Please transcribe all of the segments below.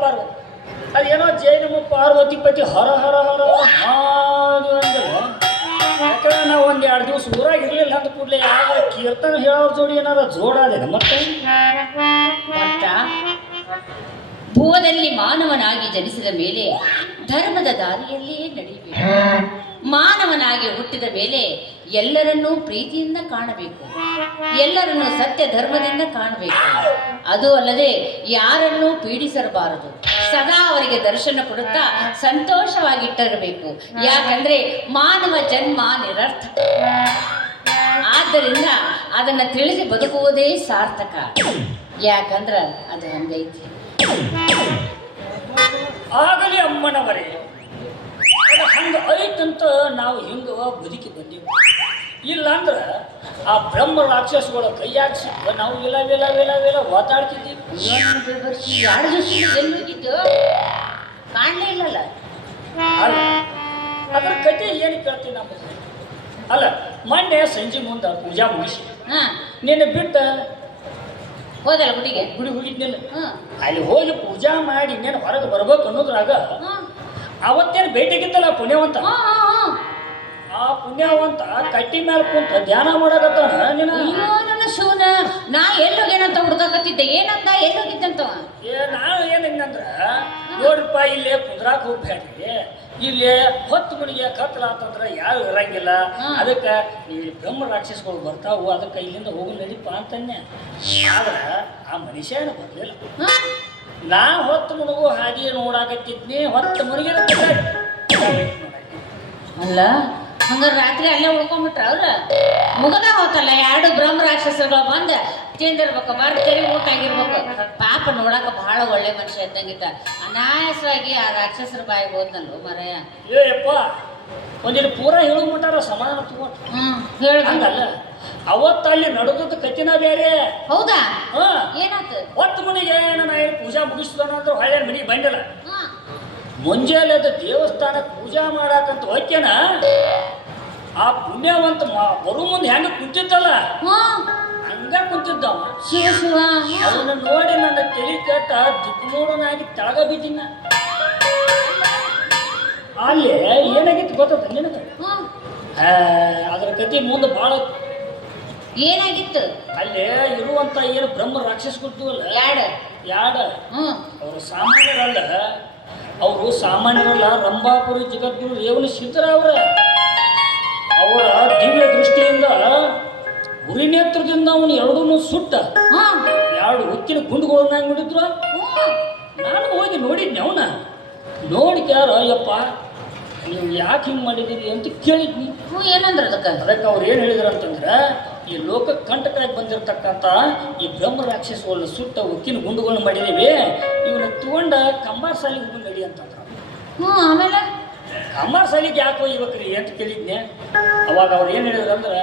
ಪಾರ್ವತಿ ಅದೇನೋ ಜೈನಮ್ಮ ಪಾರ್ವತಿ ಪತಿ ಹರ ಹರ ಹರ ಹಾದು ಅಂದಲ್ಲ. ಯಾಕಂದ್ರೆ ನಾವು ಒಂದು 2 ದಿವಸ ಊರಾಗ ಇರಲಿಲ್ಲ ಅಂದ ಕೂಡಲೇ ಯಾವ ಕೀರ್ತನ ಹೇಳೋರ ಜೋಡಿ ಏನಾರ ಜೋಡಾದೇನ ಮತ್ತೆ ಅಂತ ಭುವದಲ್ಲಿ ಮಾನವನಾಗಿ ಜನಿಸಿದ ಮೇಲೆ ಧರ್ಮದ ದಾರಿಯಲ್ಲಿಯೇ ನಡೆಯಬೇಕು. ಮಾನವನಾಗಿ ಹುಟ್ಟಿದ ಮೇಲೆ ಎಲ್ಲರನ್ನೂ ಪ್ರೀತಿಯಿಂದ ಕಾಣಬೇಕು, ಎಲ್ಲರನ್ನೂ ಸತ್ಯ ಧರ್ಮದಿಂದ ಕಾಣಬೇಕು. ಅದು ಅಲ್ಲದೆ ಯಾರನ್ನೂ ಪೀಡಿಸಬಾರದು, ಸದಾ ಅವರಿಗೆ ದರ್ಶನ ಕೊಡುತ್ತಾ ಸಂತೋಷವಾಗಿಟ್ಟಿರಬೇಕು. ಯಾಕಂದ್ರೆ ಮಾನವ ಜನ್ಮ ನಿರರ್ಥಕ. ಆದ್ದರಿಂದ ಅದನ್ನು ತಿಳಿಸಿ ಬದುಕುವುದೇ ಸಾರ್ಥಕ. ಯಾಕಂದ್ರ ಅದು ಹಂಗೈತಿ. ಆಗಲಿ ಅಮ್ಮನವರೇ, ಅದು ಹಂಗೆ ಐತಂತ ನಾವು ಹಿಂಗೆ ಬದುಕಿ ಬಂದೀವಿ. ಇಲ್ಲ ಅಂದ್ರೆ ಆ ಬ್ರಹ್ಮ ರಾಕ್ಷಸಗಳ ಕೈಯಾಗ ಸಿಕ್ಕ ನಾವು ವಿಲ ವಿಲ ವಿಲ ವಿಲ ಓದಾಡ್ತಿದ್ದೀವಿ. ಕಾಣಲೇ ಇಲ್ಲಲ್ಲ. ಅಲ್ಲ ಅದ್ರ ಕತೆ ಏನು ಕೇಳ್ತೀವಿ ನಮ್ಮ ಅಲ್ಲ. ಮೊನ್ನೆ ಸಂಜೆ ಮುಂದೆ ಪೂಜಾ ಮುಗಿಸಿ ನಿನ್ನೆ ಬಿಟ್ಟ ಹೋದಲ್ಲ ಗುಡಿಗೆ. ಗುಡಿ ಹೋಗಿದ್ನಿಲ್ಲ. ಅಲ್ಲಿ ಹೋಗಿ ಪೂಜಾ ಮಾಡಿ ಇನ್ನೇನು ಹೊರಗೆ ಬರ್ಬೇಕು ಅನ್ನೋದ್ರಾಗ ಅವತ್ತೇನು ಭೇಟಿಗಿತ್ತಲ್ಲ ಪುಣ್ಯವಂತ. ಆ ಪುಣ್ಯವಂತ ಕಟ್ಟಿ ಮೇಲೆ ಕುಂತ ಧ್ಯಾನ ಮಾಡಕತ್ತಾನ. ನನ್ನ ಶಿವನ ನಾ ಎಲ್ಲೋಗೇನಂತ ಹುಡ್ಕಾಕತ್ತಿದ್ದೆ. ಏನಂತ ಎಲ್ಲೋಗಿದ್ದಂತವ? ನಾನು ಏನಂದ್ರ ನೋಡ್ರಪ್ಪ, ಇಲ್ಲೇ ಕುಂದ್ರಾಕ ಹೋಗ್ಬೇಡ್ರಿ, ಇಲ್ಲಿ ಹೊತ್ತು ಮಣಿಗೆ ಕತ್ಲಾತಂದ್ರ ಯಾರು ಇರಂಗಿಲ್ಲ, ಅದಕ್ಕೆ ಇಲ್ಲಿ ಬ್ರಹ್ಮ ರಾಕ್ಷಸಗಳು ಬರ್ತಾವು, ಅದಕ್ಕೆ ಇಲ್ಲಿಂದ ಹೋಗಿ ನಡಿಪ ಅಂತನ್ಯ. ಆದ್ರ ಆ ಮನುಷ್ಯ ಬರ್ಲಿಲ್ಲ. ನಾ ಹೊತ್ತು ಮುಳುಗು ಹಾಗೆ ನೋಡಾಕತ್ತಿದ್ನಿ. ಹೊತ್ತು ಮುಳುಗಿದ ಅಲ್ಲ ಹಂಗಾರೆ ರಾತ್ರಿ ಅಲ್ಲೇ ಉಳ್ಕೊಂಡ್ಬಿಟ್ರ ಅವ್ರ. ಮುಗದ ಹೋತಲ್ಲ 2 ಬ್ರಹ್ಮ ರಾಕ್ಷಸಗಳು ಬಂದ ತಿಂದಿರ್ಬೇಕು, ಬರ್ತೀರಿ ಊಟ ಆಗಿರ್ಬೇಕು. ಪಾಪ ನೋಡಕ ಬಹಳ ಒಳ್ಳೆ ಮನುಷ್ಯ ಇದ್ದಂಗಿದ್ದ. ಅನಾಯಾಸವಾಗಿ ಆ ರಾಕ್ಷಸರ ಬಾಯಿ ಹೋದ್ನಲ್ವ ಮರಯ್ಯ. ಏಯಪ್ಪ, ಒಂದಿನ ಪೂರ ಹೇಳುಮಟಾರ ಸಮಾಧಾನ ತಗೊಂಡು ಹೇಳಂಗಲ್ಲ. ಅವತ್ತು ಅಲ್ಲಿ ನಡೆದದ್ದು ಕತಿನ ಬೇರೆ. ಹೌದಾ? ಏನಾಯ್ತು? ಹೊತ್ತು ಮನೆಗೆ ನಾನು ಪೂಜಾ ಮುಗಿಸ್ತಾನಂದ್ರೆ ಹೊಳೆ ಮನೆಗೆ ಬಂದಿಲ್ಲ. ಮುಂಜಾನೆ ಅದು ದೇವಸ್ಥಾನಕ್ಕೆ ಪೂಜಾ ಮಾಡಾಕಂತ ಹೋಗ್ಯನ ಆ ಪುಣ್ಯವಂತ ಬರು ಮುಂದೆ ಹೆಂಗ ಕುಂತಿತ್ತಲ್ಲ ಹಂಗ ಕುಂತಿದ್ದವ. ಅದನ್ನ ನೋಡಿ ನನ್ನ ತಲೆ ಕೆಟ್ಟ ದಿಕ್ಮೂಡನಾಗಿ ತೆಳಗ ಬಿದ್ದಿನ. ಅಲ್ಲಿ ಏನಾಗಿತ್ತು ಗೊತ್ತ ನಿನಗ? ಅದ್ರ ಕತಿ ಮುಂದೆ ಭಾಳ ಏನಾಗಿತ್ತು? ಅಲ್ಲಿ ಇರುವಂತ ಏನು ಬ್ರಹ್ಮ ರಾಕ್ಷಸಗಳು ಯಾಡ ಅವರು ಸಾಮಾನ್ಯರಲ್ಲ. ರಂಭಾಪುರಿ ಜಗದ್ಗುರು ರೇವಣ ಸಿದ್ಧರ ಅವರ ದಿವ್ಯ ದೃಷ್ಟಿಯಿಂದ ಉರಿ ನೇತ್ರದಿಂದ ಅವನು 2 ಸುಟ್ಟ 2 ಹುತ್ತಿನ ಗುಂಡುಗಳನ್ನ ನೋಡಿದ್ರು. ನಾನು ಹೋಗಿ ನೋಡಿದ್ನಿ. ಅವನ ನೋಡಿಕ್ಯಾರ ಅಯ್ಯಪ್ಪ ನೀವು ಯಾಕೆ ಹಿಂಗೆ ಮಾಡಿದ್ದೀರಿ ಅಂತ ಕೇಳಿದ್ನಿ. ಏನಂದ್ರೆ ಅದಕ್ಕೆ ಅವ್ರು ಏನು ಹೇಳಿದ್ರು ಅಂತಂದ್ರೆ, ಈ ಲೋಕ ಕಂಟಕಾಗಿ ಬಂದಿರತಕ್ಕಂಥ ಈ ಬ್ರಹ್ಮ ರಾಕ್ಷಸಗಳನ್ನ ಸುಟ್ಟ ಉಕ್ಕಿನ ಗುಂಡುಗಳನ್ನ ಮಾಡಿದೀವಿ, ಇವನ್ನ ತಗೊಂಡ ಕಂಬಾರ ಸಾಲಿಗೆ ಹೋಗಿ ನಡಿ ಅಂತಂದ್ರ. ಆಮೇಲೆ ಕಂಬಾರ ಸಾಲಿಗೆ ಯಾಕೆ ಹೋಗ್ಬೇಕ್ರಿ ಅಂತ ಕೇಳಿದ್ನೆ. ಅವಾಗ ಅವ್ರು ಏನು ಹೇಳಿದ್ರು ಅಂದ್ರೆ,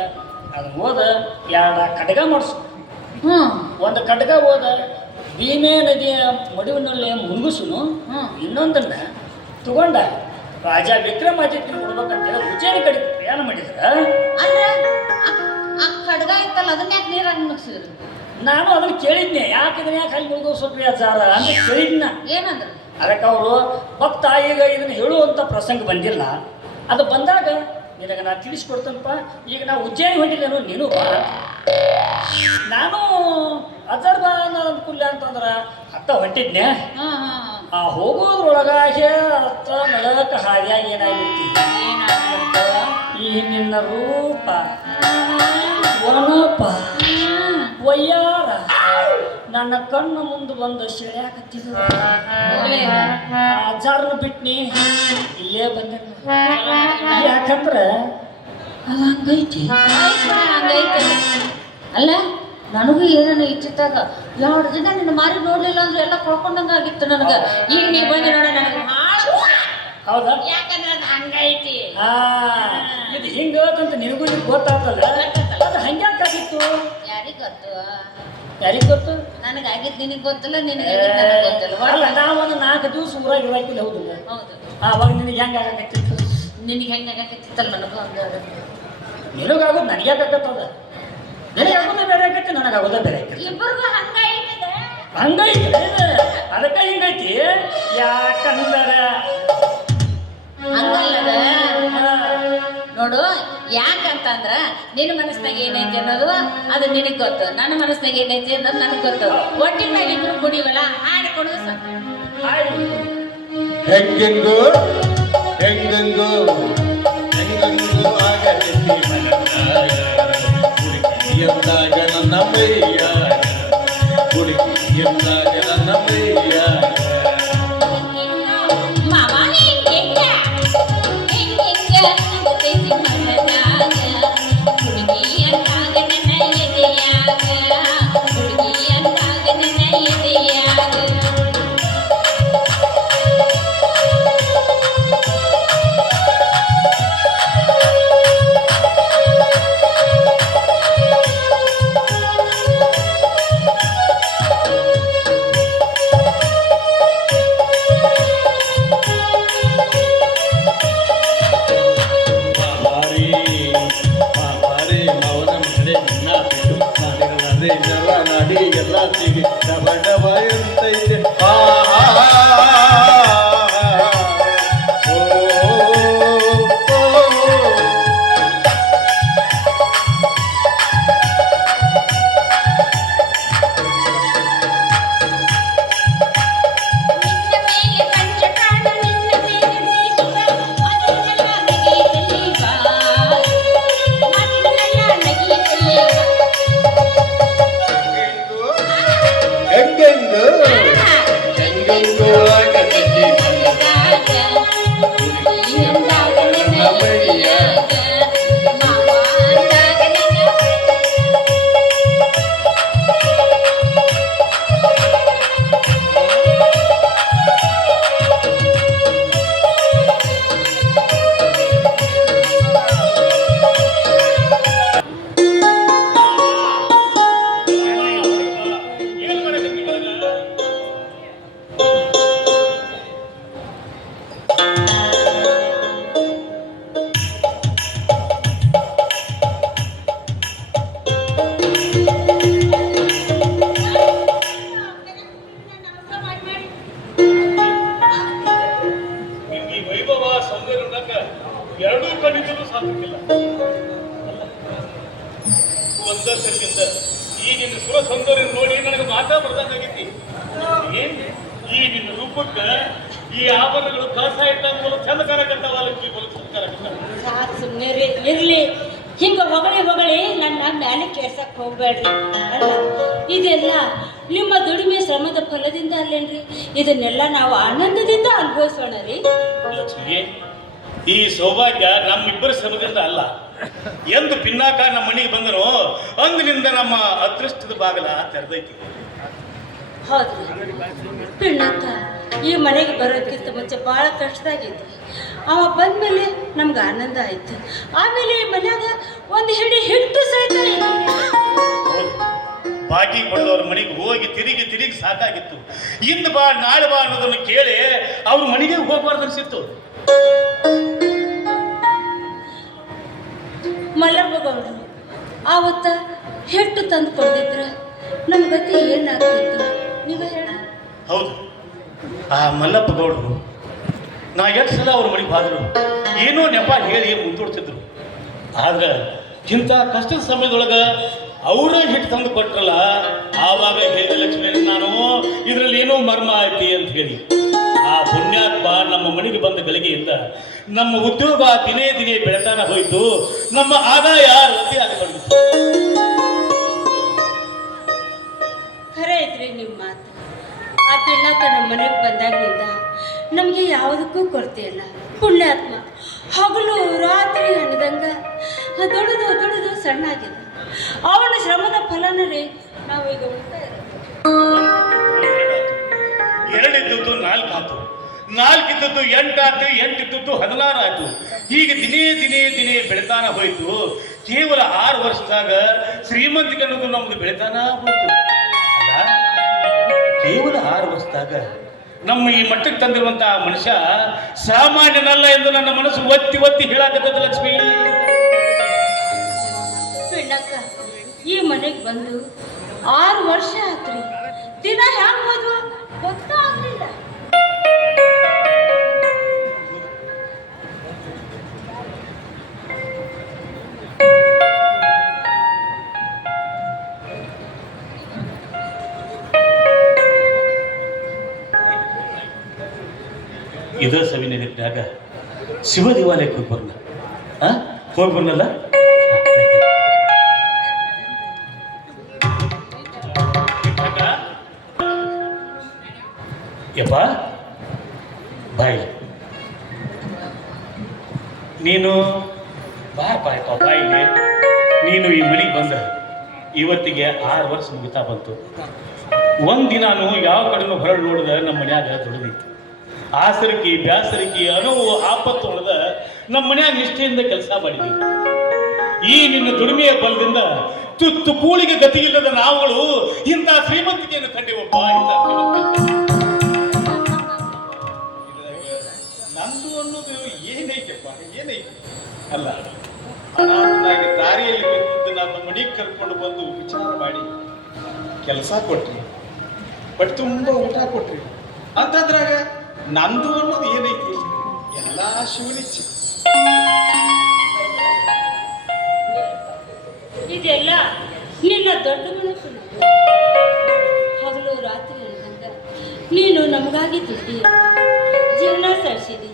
ಅದನ್ನ ಹೋದ 2 ಕಡಗ ಮಾಡಿಸು. ಒಂದು ಕಡಗ ಹೋದ ಭೀಮೆ ನದಿಯ ಮಡುವಿನಲ್ಲಿ ಮುಳುಗಿಸುನು, ಇನ್ನೊಂದನ್ನ ತಗೊಂಡ ರಾಜ ವಿಕ್ರಮಾದಿತ್ಯನ ಕೊಡ್ಬೇಕಂತೇಳಿ ಉಜ್ಜಯಿನಿ ಕಡೆ ಪ್ರಯಾಣ ಮಾಡಿದ್ರ. ಖಡ್ಗ ಇತ್ತಲ್ಲ ಅದನ್ನ ಯಾಕೆ ನೀರಾಗಿ ಮುಗಿಸಿದ್ರು? ನಾನು ಅದನ್ನ ಕೇಳಿದ್ನೆ, ಯಾಕಿದ್ರೆ ಯಾಕೆ ಅಲ್ಲಿ ಮುಳುಗೋಸ್ರಿ ಅಚಾರ ಅಂತ ಕೇಳಿದ್ನ. ಏನಂದ್ರು? ಅದಕ್ಕೆ ಅವರು ಭಕ್ತ ಈಗ ಇದನ್ನ ಹೇಳುವಂಥ ಪ್ರಸಂಗ ಬಂದಿಲ್ಲ, ಅದು ಬಂದಾಗ ನಿನಗೆ ನಾನು ತಿಳಿಸ್ಕೊಡ್ತೇನಪ್ಪ. ಈಗ ನಾವು ಉಜ್ಜಯಿನಿ ಹೊಂಟಿದ್ದೇನು, ನೀನು ಬಾ. ನಾನು ಅಜರ್ ಬಾ ಅನ್ಕೂಲ ಅಂತಂದ್ರೆ ಅತ್ತ ಹೊಂಟಿದ್ನೆ. ಆ ಹೋಗೋದ್ರೊಳಗ ಅತ್ತ ನಳಕ ಹಾದಿಯಾಗಿ ಏನಾಗ್ಬಿಡ್ತಿ, ಈ ನಿನ್ನ ರೂಪ ಒಣಪ ವಯ್ಯಾರ ನನ್ನ ಕಣ್ಣ ಮುಂದೆ ಬಂದು ಸೆಳೆಯಾಕತ್ತಿದ್ರು. ಅಜ್ಜಾರನ್ನು ಬಿಟ್ನಿ ಇಲ್ಲೇ ಬಂದೆ. ಯಾಕಂದ್ರೆ ಅದು ಹಂಗೈತಿ. ಅಲ್ಲ ನನಗೂ ಏನೋ ಇಚ್ಚಿತ್ತಾಗ 2 ದಿನ ನಿನ್ನ ಮಾರಿ ನೋಡ್ಲಿಲ್ಲ ಅಂದ್ರೆ ಎಲ್ಲ ಕಳ್ಕೊಂಡಂಗ ಆಗಿತ್ತು ನನಗೆ. ಈಗ ನೀ ಬಂದು ನೋಡ ನನಗೆ ಹೌದಾ? ಯಾಕಂದ್ರೆ ಅದು ಹಂಗೈತಿ. ಇದು ಹಿಂಗಂತ ನಿನಗೂ ಗೊತ್ತಾಗ್ತಲ್ಲ, ಅದು ಹಂಗ್ಯಾಕಾಗಿತ್ತು? ಯಾರಿಗೆ ಗೊತ್ತು? ಯಾರಿಗೆ ಗೊತ್ತು? ನನಗಾಗಿದ್ದು ನಿನಗೆ ಗೊತ್ತಿಲ್ಲ, ನಿನಗೆ ನನಗೆ ಗೊತ್ತಿಲ್ಲ. ಅಲ್ಲ, ನಾವೊಂದು 4 ದಿವಸ ಊರಾಗ ಇರಾಕಿಲ್ಲ. ಹೌದು ಹೌದು. ಅವಾಗ ನಿನಗೆ ಹೆಂಗೆ ಆಗಕತ್ತಿತ್ತು? ನಿನಗೆ ಹೆಂಗೆ ಆಗಕತ್ತಿತ್ತಲ್ಲ ನನಗೂ ಹಂಗೆ. ನಿನಗಾಗೋದು ನನಗೆ ಆಗಕತ್ತದ. ನನಗೆ ಆಗೋದೇ ಬೇರೆ ಆಗತ್ತೆ, ನನಗಾಗೋದೇ ಬೇರೆ ಆಗತ್ತೆ. ಇಬ್ಬರಿಗೂ ಹಂಗೈತೆ. ಹಂಗೈತೆ ಅದಕ್ಕೆ ಹಿಂಗೈತಿ. ಯಾಕಂತಂದ್ರ ನಿನ್ನ ಮನಸ್ನಾಗ ಏನೈತಿ ಅನ್ನೋದು ಅದು ನಿನಗೆ ಗೊತ್ತು, ನನ್ನ ಮನಸ್ನಾಗ ಏನೈತಿ ಅನ್ನೋದು ನನಗೆ ಗೊತ್ತು. ಒಟ್ಟಿನಾಗ ಇಬ್ರು ಕುಡಿವಲ್ಲ, ಹಾಡಿ ಕೊಡುದು ಸಾಕು. ಹೆಂಗೆಂಗೋ ಹೆಂಗೆಂಗೋ ಹೆಂಗೆಂಗೋ ಆಗಲಿದ್ದಿ ಮನದಾಗ ಹುಡುಗಿ ಎಂದಾಗ ನನ್ನ ಮೈಯ ಹುಡುಗಿ ಎಂದಾಗ ನನ್ನ ಮೈಯ ಮಾವ ಹೆಂಗೆಂಗ ಹೆಂಗೆಂಗ ಆಗತೈತಿ ಮನದಾಗ ಹುಡುಗಿ ಅಂದಾಗ ನನ್ನ ಎದೆಯಾಗ ಹುಡುಗಿ ಅಂದಾಗ ನನ್ನ ಎದೆಯಾಗ. ಎಲ್ಲ ಸಿಗಿ ಡಬ ಡಬ ಇರ್ತೈತೆ ಹೆಂಗೆಂಗೋ ಹೆಂಗೆಂಗೋ ಆಗಲಿದ್ದಿ ಮನದಾಗ ಹುಡುಗಿ ಎಂದಾಗ ನನ್ನ ಮೈಯ ಈ ವೈಭವ ಸೌಂದರ್ಯ ನೋಡಕ ಎರಡೂ ಕಣ್ಣಿದ್ರೂ ಸಾಧಿಸಿಲ್ಲ. ಒಂದರಿಂದ ಈ ನಿನ್ನ ಸುರ ಸೌಂದರ್ಯ ನೋಡಿ ನನಗೆ ಮಾತಾ ಬರ್ದಂಗಾಗೈತಿ. ಏನ್ ಈ ನಿನ್ನ ರೂಪಕ್ಕ ಈ ಆಭರಣಗಳು ಕಳಸ ಇಟ್ಟ ಚಂದ ಕಾರಕತ್ತಾವಲ್ಲ, ಸಾಕು ಸುಮ್ಮನೆ ಇರ್ಲಿ. ಹಿಂಗ ಹೊಗಳಿ ನನ್ನ ಮ್ಯಾಲೆ ಕೇಳ್ಸಕ್ ಹೋಗ್ಬೇಡ್ರಿ. ಅಲ್ಲ, ಇದೆಲ್ಲ ನಿಮ್ಮ ದುಡಿಮೆ ಶ್ರಮದ ಫಲದಿಂದ ಅಲ್ಲೇನ್ರಿ? ಇದನ್ನೆಲ್ಲ ನಾವು ಆನಂದದಿಂದ ಅನುಭವಿಸೋಣ ರೀ. ಲಕ್ಷ್ಮಿ, ಈ ಸೌಭಾಗ್ಯ ನಮ್ಮಿಬ್ಬರ ಶ್ರಮದಿಂದ ಅಲ್ಲ. ಎಂದು ಪಿನ್ನಾಕ ನಮ್ಮ ಮನೆಗೆ ಬಂದನೋ ಅಂದಿನಿಂದ ನಮ್ಮ ಅದೃಷ್ಟದ ಬಾಗಲ ತೆರೆದೈತಿ. ಹೌದ್ರಿ ಪಿಣ್ಣಕ್ಕ ಈ ಮನೆಗೆ ಬರೋದಕ್ಕಿಂತ ಮುಂಚೆ ಭಾಳ ಕಷ್ಟದಾಗಿತ್ತು. ಅವ ಬಂದ್ಮೇಲೆ ನಮ್ಗೆ ಆನಂದ ಆಯ್ತು. ಆಮೇಲೆ ಈ ಮನ್ಯಾಗ ಒಂದು ಹಿಡಿ ಹಿಟ್ಟು ಸಹಿತ ಬಾಕಿ ಕೊಡದವ್ರ ಮನೆಗೆ ಹೋಗಿ ತಿರುಗಿ ಸಾಕಾಗಿತ್ತು. ಇಂದು ಬಾ ನಾಳೆ ಬಾ ಅನ್ನೋದನ್ನು ಕೇಳಿ ಅವ್ರ ಮನೆಗೆ ಹೋಗ್ಬಾರ್ದು ಅನ್ಸಿತ್ತು. ಮಲ್ಲಪ್ಪಗೌಡರು ಆವತ್ತ ಹಿಟ್ಟು ತಂದು ಕೊಡ್ದಿದ್ರ ನಮ್ಮ ಗತಿ ಏನಾಗ್ತಿತ್ತು ನೀವೇ ಹೇಳಿ. ಹೌದು, ಆ ಮಲ್ಲಪ್ಪ ಗೌಡರು ನಾ ಎಷ್ಟು ಸಲ ಅವ್ರ ಮನೆಗೆ ಹೋದ್ರು ಏನೋ ನೆಪ ಹೇಳಿ ಮುಂದೂಡ್ತಿದ್ರು. ಆದ್ರೆ ಇಂಥ ಕಷ್ಟದ ಸಮಯದೊಳಗೆ ಅವರ ಹಿಟ್ಟು ತಂದು ಕೊಟ್ರಲ್ಲ, ಆವಾಗ ಹೇಳಿದ ಲಕ್ಷ್ಮಿ ನಾನು ಇದರಲ್ಲಿ ಏನೋ ಮರ್ಮ ಐತಿ ಅಂತ ಹೇಳಿ. ಆ ಪುಣ್ಯಾತ್ಮ ನಮ್ಮ ಮನೆಗೆ ಬಂದ ಗಳಿಗೆಯಿಂದ ನಮ್ಮ ಉದ್ಯೋಗ ದಿನೇ ಬೆಳೆತಾನ ಹೋಯಿತು, ನಮ್ಮ ಆದಾಯ ವೃದ್ಧಿ ಆಗಿಕೊಂಡಿತ್ತು. ಖರೆ ಐತ್ರಿ ನಿಮ್ಮ ಮಾತು. ಆ ಪಿಣ್ಣಕ್ಕ ನಮ್ಮ ಮನೆಗೆ ಬಂದಾಗಿನಿಂದ ನಮಗೆ ಯಾವುದಕ್ಕೂ ಕೊರತೆ ಇಲ್ಲ. ಪುಣ್ಯಾತ್ಮ ಹಗಲು ರಾತ್ರಿ ಅನ್ನದಂಗ ದುಡಿದು ಸಣ್ಣಾಗಿದೆ. ಅವನ ಶ್ರಮದ ಫಲನ ರೀ ನಾವು ಈಗ ಉಳ್ತಾ ಎರಡಿದ್ದದ್ದು 4 ಆಯ್ತು, 4 ಇದ್ದದ್ದು 8 ಆಯ್ತು, 8 ಇದ್ದದ್ದು 16 ಆಯ್ತು. ಹೀಗೆ ದಿನೇ ಬೆಳೆತಾನ ಹೋಯ್ತು. ಕೇವಲ 6 ವರ್ಷದಾಗ ಶ್ರೀಮಂತಿಕೆ ಅನ್ನೋದು ನಮ್ದು ಬೆಳೆತಾನ ಹೋಯ್ತು. ಅಲ್ಲ, ಕೇವಲ 6 ವರ್ಷದಾಗ ನಮ್ಮ ಈ ಮಟ್ಟಕ್ಕೆ ತಂದಿರುವಂತಹ ಮನುಷ್ಯ ಸಾಮಾನ್ಯನಲ್ಲ ಎಂದು ನನ್ನ ಮನಸ್ಸು ಒತ್ತಿ ಹೇಳಾಕತ್ತದ ಲಕ್ಷ್ಮಿ. ಪಿಣ್ಣಕ್ಕ ಈ ಮನೆಗೆ ಬಂದು 6 ವರ್ಷ ಆತ್ರಿ. ದಿನ ಹ್ಯಾಂಗ ಹೋದ್ವು ಗೊತ್ತಾಗ್ಲಿಲ್ಲ. ಇದೇ ಸವಿ ನೆನಪಿನಾಗ ಶಿವ ದೇವಾಲಯಕ್ಕೆ ಹೋಗಿ ಬರೋಣ. ಹೋಗಿ ಬರೋಣಲ್ಲ? ಯಪ್ಪ ಬಾಯ್, ನೀನು ಬಾಯಿಗೆ ನೀನು ಈ ಮನೆಗೆ ಬಂದ ಇವತ್ತಿಗೆ 6 ವರ್ಷ ಮುಗಿತಾ ಬಂತು. ಒಂದಿನಾನು ಯಾವ ಕಡೆನೂ ಹೊರಗೆ ನೋಡಿದ ನಮ್ಮ ಮನ್ಯಾಗ ದುಡಿದಿತ್ತು. ಆಸರಿಕೆ ಬ್ಯಾಸರಿಕೆ ಅನುವು ಆಪತ್ತು ಹೊಡೆದ ನಮ್ಮ ಮನ್ಯಾಗ ನಿಷ್ಠೆಯಿಂದ ಕೆಲಸ ಮಾಡಿದ್ವಿ. ಈ ನಿನ್ನ ದುಡಿಮೆಯ ಬಲದಿಂದ ತುತ್ತು ಕೂಳಿಗೆ ಗತಿಯಿಲ್ಲದ ನಾವುಗಳು ಇಂಥ ಶ್ರೀಮಂತಿಕೆಯನ್ನು ಕಂಡಿವಪ್ಪ. ನಂದು ಅನ್ನೋದು ಏನೈತಪ್ಪ, ಏನೈತಿ ಅಲ್ಲ. ಅನಾಥನಾಗಿ ದಾರಿಯಲ್ಲಿ ಬಿದ್ದು ನನ್ನ ಮನೆಗೆ ಕರ್ಕೊಂಡು ಬಂದು ವಿಚಾರ ಮಾಡಿ ಕೆಲಸ ಕೊಟ್ರಿ, ಬಟ್ ತುಂಬ ಊಟ ಕೊಟ್ರಿ ಅಂತಂದ್ರಾಗ ನಂದು ಅನ್ನೋದು ಏನೈತಿ? ಎಲ್ಲ ಶಿವನಿಚ್ಛೆ. ಇದೆಲ್ಲ ನಿನ್ನ ದೊಡ್ಡ ಮನಸ್ಸು. ಹಗಲು ರಾತ್ರಿ ಅನ್ಕಂದ ನೀನು ನಮಗಾಗಿ ದುಡ್ಡಿ ಜೀವನ ಸರಿಸಿದಿ.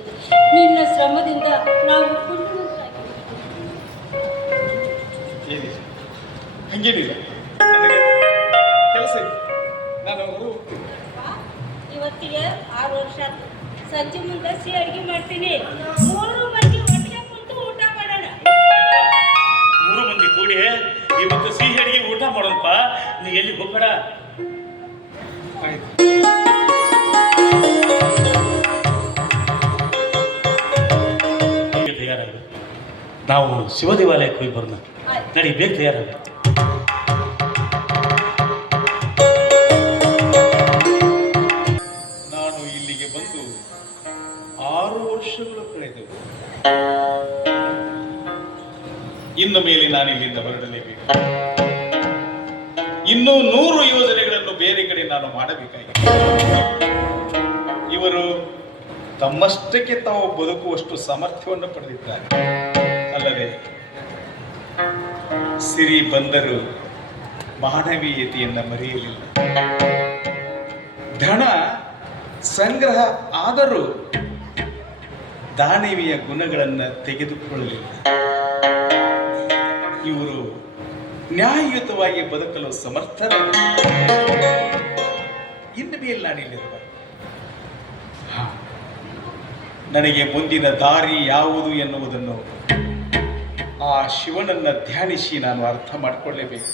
ನಿನ್ನ ಶ್ರಮದಿಂದ ನಾವು ಹಂಗೇನಿಲ್ಲ, ಕೆಲಸ ಇದೆ, ನಾನು ಹೋಗ್ತೀನಿ. ಇವತ್ತಿಗೆ 6 ವರ್ಷ. ಸಂಜೆ ಮುಂದೆ ಅಡುಗೆ ಮಾಡ್ತೀನಿ. 3 ಮಂದಿ ಒಟ್ಟಿಗೆ ಕುಂತು ಊಟ ಮಾಡೋಣ. 3 ಮಂದಿ ಕೂಡಿ ಇವತ್ತು ಸಿಹಿ ಅಡಿಗೆ ಊಟ ಮಾಡೋಣಪ್ಪ. ನೀ ಎಲ್ಲಿ ಹೋಗ್ಬೇಡ. ತಯಾರಾಗ, ನಾವು ಶಿವ ದೇವಾಲಯಕ್ಕೆ ಹೋಗಿ ಬರೋಣ. ನಡಿ, ಬೇಗ ತಯಾರಾಗ. ನಾನು ಇಲ್ಲಿಗೆ ಬಂದು 6 ವರ್ಷಗಳು ಕಳೆದವು. ಇನ್ನು ಮೇಲೆ ನಾನು ಇಲ್ಲಿಂದ ಹೊರಡಲೇಬೇಕು. ಇನ್ನೂ 100 ಯೋಜನೆಗಳನ್ನು ಬೇರೆ ಕಡೆ ನಾನು ಮಾಡಬೇಕಾಗಿದೆ. ಇವರು ತಮ್ಮಷ್ಟಕ್ಕೆ ತಾವು ಬದುಕುವಷ್ಟು ಸಾಮರ್ಥ್ಯವನ್ನು ಪಡೆದಿದ್ದಾರೆ ಅಲ್ಲದೆ ಸಿರಿ ಬಂದರು ಮಾನವೀಯತೆಯನ್ನು ಮರೆಯಲಿಲ್ಲ. ಧನ ಸಂಗ್ರಹ ಆದರೂ ದಾನವೀಯ ಗುಣಗಳನ್ನು ತೆಗೆದುಕೊಳ್ಳಲಿಲ್ಲ. ಇವರು ನ್ಯಾಯಯುತವಾಗಿ ಬದುಕಲು ಸಮರ್ಥರಾಗಿದ್ದಾರೆ. ಇನ್ನು ಮೇಲೆ ನಾನಿಲ್ಲಿರುವ ನನಗೆ ಮುಂದಿನ ದಾರಿ ಯಾವುದು ಎನ್ನುವುದನ್ನು ಆ ಶಿವನನ್ನ ಧ್ಯಾನಿಸಿ ನಾನು ಅರ್ಥ ಮಾಡಿಕೊಳ್ಳಲೇಬೇಕು.